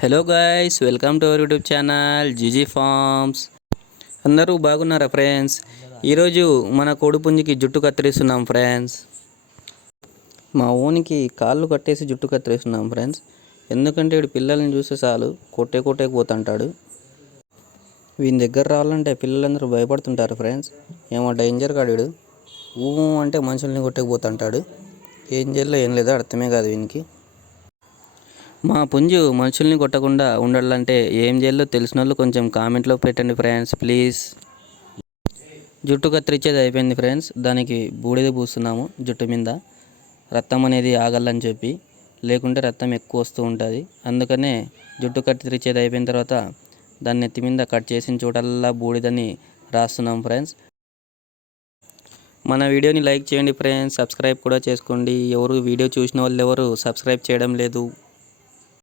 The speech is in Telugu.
Hello guys, welcome to our YouTube channel GG farms. అందరూ బాగున్నారా ఫ్రెండ్స్? ఈరోజు మన కోడిపుంజికి జుట్టు కత్తిరిస్తున్నాం ఫ్రెండ్స్. మా ఓనికి కాళ్ళు కట్టేసి జుట్టు కత్తిరిస్తున్నాం ఫ్రెండ్స్. ఎందుకంటే వీడు పిల్లల్ని చూస్తే చాలు కొట్టే పోతుంటాడు. వీని దగ్గర రావాలంటే పిల్లలందరూ భయపడుతుంటారు ఫ్రెండ్స్. ఏమో డేంజర్ గాడు. అంటే మనుషుల్ని కొట్టేపోతుంటాడు. ఏం చేయాలో ఏం లేదో అర్థమే కాదు వీనికి. మా పుంజు మనుషుల్ని కొట్టకుండా ఉండాలంటే ఏం చేయాలో తెలిసిన వాళ్ళు కొంచెం కామెంట్లో పెట్టండి ఫ్రెండ్స్ ప్లీజ్. జుట్టు కత్తిరించేది అయిపోయింది ఫ్రెండ్స్. దానికి బూడిద పూస్తున్నాము జుట్టు మీద, రక్తం అనేది ఆగాలని చెప్పి, లేకుంటే రక్తం ఎక్కువ వస్తూ ఉంటుంది. అందుకనే జుట్టు కత్తిరించేది అయిపోయిన తర్వాత దాన్ని నెత్తి మీద కట్ చేసిన చోటల్లా బూడిదని రాస్తున్నాం ఫ్రెండ్స్. మన వీడియోని లైక్ చేయండి ఫ్రెండ్స్, సబ్స్క్రైబ్ కూడా చేసుకోండి. వీడియో చూసిన వాళ్ళు ఎవరు సబ్స్క్రైబ్ చేయడం లేదు.